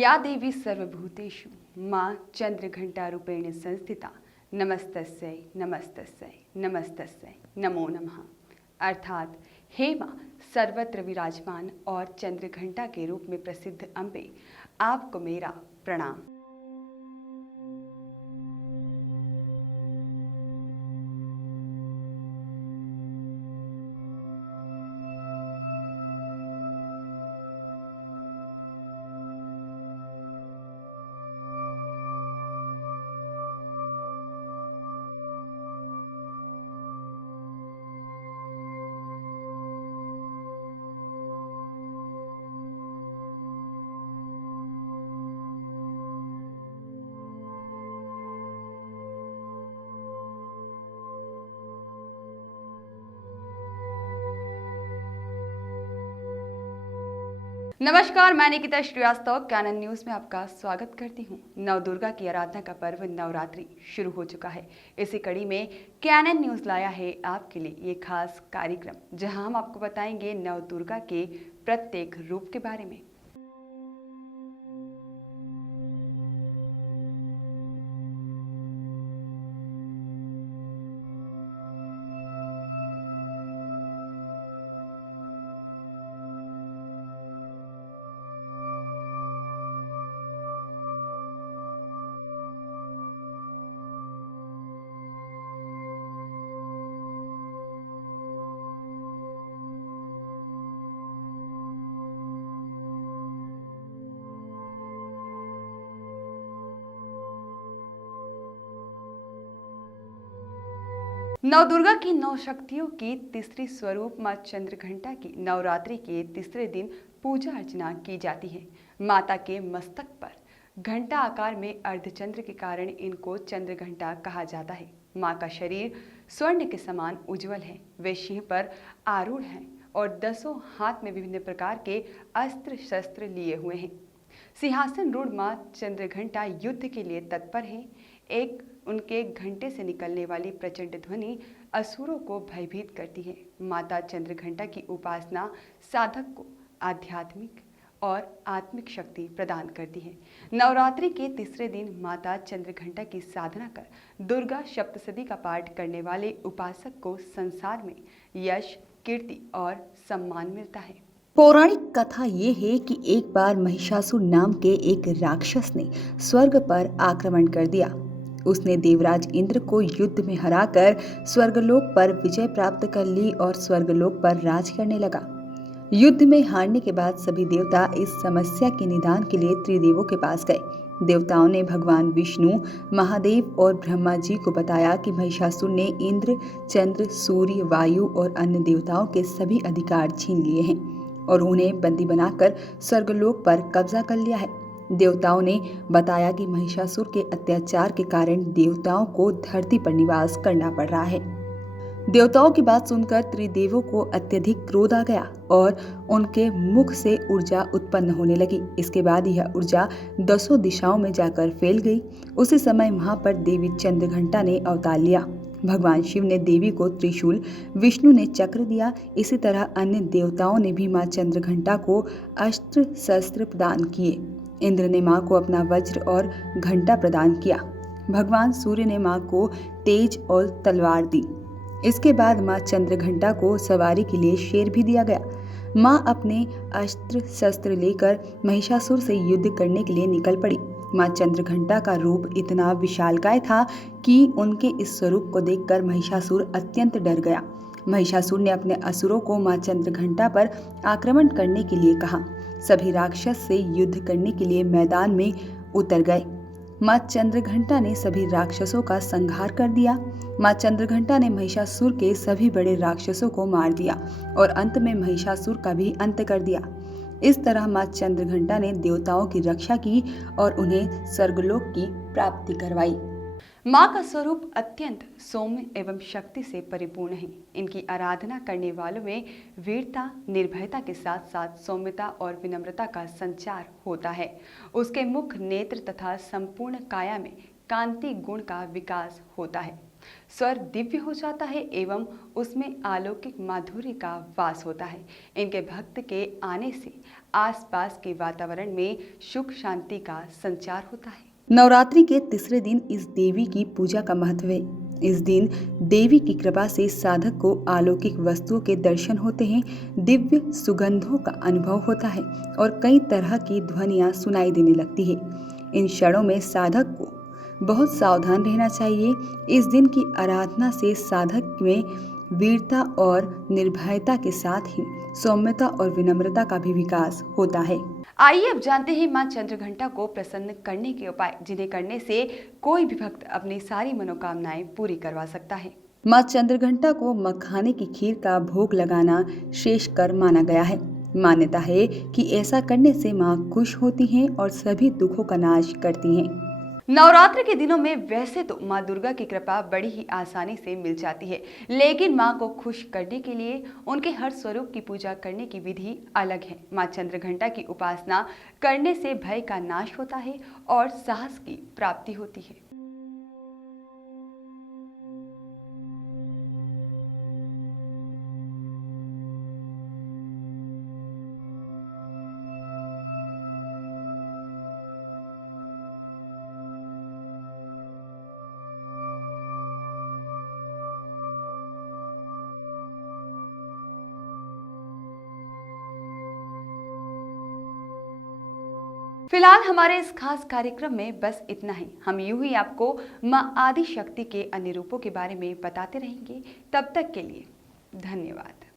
या देवी सर्वभूतेषु मां चंद्रघंटारूपेण संस्थिता नमस्तस्यै नमस्तस्यै नमस्तस्यै नमो नमः। अर्थात हे मां सर्वत्र विराजमान और चंद्रघंटा के रूप में प्रसिद्ध अम्बे, आपको मेरा प्रणाम। नमस्कार, मैं निकिता श्रीवास्तव कैनन न्यूज में आपका स्वागत करती हूं। नवदुर्गा की आराधना का पर्व नवरात्रि शुरू हो चुका है। इसी कड़ी में कैनन न्यूज लाया है आपके लिए ये खास कार्यक्रम, जहां हम आपको बताएंगे नवदुर्गा के प्रत्येक रूप के बारे में। नवदुर्गा की नौ शक्तियों की तीसरी स्वरूप मां चंद्रघंटा की नवरात्रि के तीसरे दिन पूजा अर्चना की जाती है। माता के मस्तक पर घंटा आकार में अर्धचंद्र के कारण इनको चंद्रघंटा कहा जाता है। मां का शरीर स्वर्ण के समान उज्जवल है। वे सिंह पर आरूढ़ हैं और 10 हाथ में विभिन्न प्रकार के अस्त्र शस्त्र लिए हुए हैं। सिंहासन रूढ़ मां चंद्रघंटा युद्ध के लिए तत्पर है। एक उनके घंटे से निकलने वाली प्रचंड ध्वनि असुरों को भयभीत करती है। माता चंद्रघंटा की उपासना साधक को आध्यात्मिक और आत्मिक शक्ति प्रदान करती है। नवरात्रि के तीसरे दिन माता चंद्रघंटा की साधना कर दुर्गा सप्तशती का पाठ करने वाले उपासक को संसार में यश, कीर्ति और सम्मान मिलता है। पौराणिक कथा ये है कि एक बार महिषासुर नाम के एक राक्षस ने स्वर्ग पर आक्रमण कर दिया। उसने देवराज इंद्र को युद्ध में हराकर स्वर्गलोक पर विजय प्राप्त कर ली और स्वर्गलोक पर राज करने लगा। युद्ध में हारने के बाद सभी देवता इस समस्या के निदान के लिए त्रिदेवों के पास गए। देवताओं ने भगवान विष्णु, महादेव और ब्रह्मा जी को बताया कि महिषासुर ने इंद्र, चंद्र, सूर्य, वायु और अन्य देवताओं के सभी अधिकार छीन लिए हैं और उन्हें बंदी बनाकर स्वर्गलोक पर कब्जा कर लिया है। देवताओं ने बताया कि महिषासुर के अत्याचार के कारण देवताओं को धरती पर निवास करना पड़ रहा है। देवताओं की बात सुनकर त्रिदेवों को अत्यधिक क्रोध आ गया और उनके मुख से ऊर्जा उत्पन्न होने लगी। इसके बाद यह ऊर्जा 10 दिशाओं में जाकर फैल गई। उसी समय वहां पर देवी चंद्रघंटा ने अवतार लिया। भगवान शिव ने देवी को त्रिशूल, विष्णु ने चक्र दिया। इसी तरह अन्य देवताओं ने भी मां चंद्रघंटा को अस्त्र शस्त्र प्रदान किए। इंद्र ने मां को अपना वज्र और घंटा प्रदान किया। भगवान सूर्य ने मां को तेज और तलवार दी। इसके बाद मां चंद्रघंटा को सवारी के लिए शेर भी दिया गया। मां अपने अस्त्र शस्त्र लेकर महिषासुर से युद्ध करने के लिए निकल पड़ी। मां चंद्रघंटा का रूप इतना विशालकाय था कि उनके इस स्वरूप को देखकर महिषासुर अत्यंत डर गया। महिषासुर ने अपने असुरों को मां चंद्रघंटा पर आक्रमण करने के लिए कहा। सभी राक्षस से युद्ध करने के लिए मैदान में उतर गए। मां चंद्रघंटा ने सभी राक्षसों का संहार कर दिया। मां चंद्रघंटा ने महिषासुर के सभी बड़े राक्षसों को मार दिया और अंत में महिषासुर का भी अंत कर दिया। इस तरह मां चंद्रघंटा ने देवताओं की रक्षा की और उन्हें स्वर्गलोक की प्राप्ति करवाई। मां का स्वरूप अत्यंत सौम्य एवं शक्ति से परिपूर्ण है। इनकी आराधना करने वालों में वीरता, निर्भयता के साथ साथ सौम्यता और विनम्रता का संचार होता है। उसके मुख, नेत्र तथा संपूर्ण काया में कांति गुण का विकास होता है। स्वर दिव्य हो जाता है एवं उसमें अलौकिक माधुर्य का वास होता है। इनके भक्त के आने से आसपास के वातावरण में सुख शांति का संचार होता है। नवरात्रि के तीसरे दिन इस देवी की पूजा का महत्व है। इस दिन देवी की कृपा से साधक को अलौकिक वस्तुओं के दर्शन होते हैं, दिव्य सुगंधों का अनुभव होता है और कई तरह की ध्वनियां सुनाई देने लगती है। इन क्षणों में साधक को बहुत सावधान रहना चाहिए। इस दिन की आराधना से साधक में वीरता और निर्भयता के साथ ही सौम्यता और विनम्रता का भी विकास होता है। आइए अब जानते हैं मां चंद्रघंटा को प्रसन्न करने के उपाय, जिन्हें करने से कोई भी भक्त अपनी सारी मनोकामनाएं पूरी करवा सकता है। मां चंद्रघंटा को मखाने की खीर का भोग लगाना श्रेष्ठ कर माना गया है। मान्यता है कि ऐसा करने से मां खुश होती हैं और सभी दुखों का नाश करती हैं। नवरात्र के दिनों में वैसे तो मां दुर्गा की कृपा बड़ी ही आसानी से मिल जाती है, लेकिन मां को खुश करने के लिए उनके हर स्वरूप की पूजा करने की विधि अलग है। मां चंद्रघंटा की उपासना करने से भय का नाश होता है और साहस की प्राप्ति होती है। फिलहाल हमारे इस खास कार्यक्रम में बस इतना ही। हम यूं ही आपको मां आदि शक्ति के अन्य रूपों के बारे में बताते रहेंगे। तब तक के लिए धन्यवाद।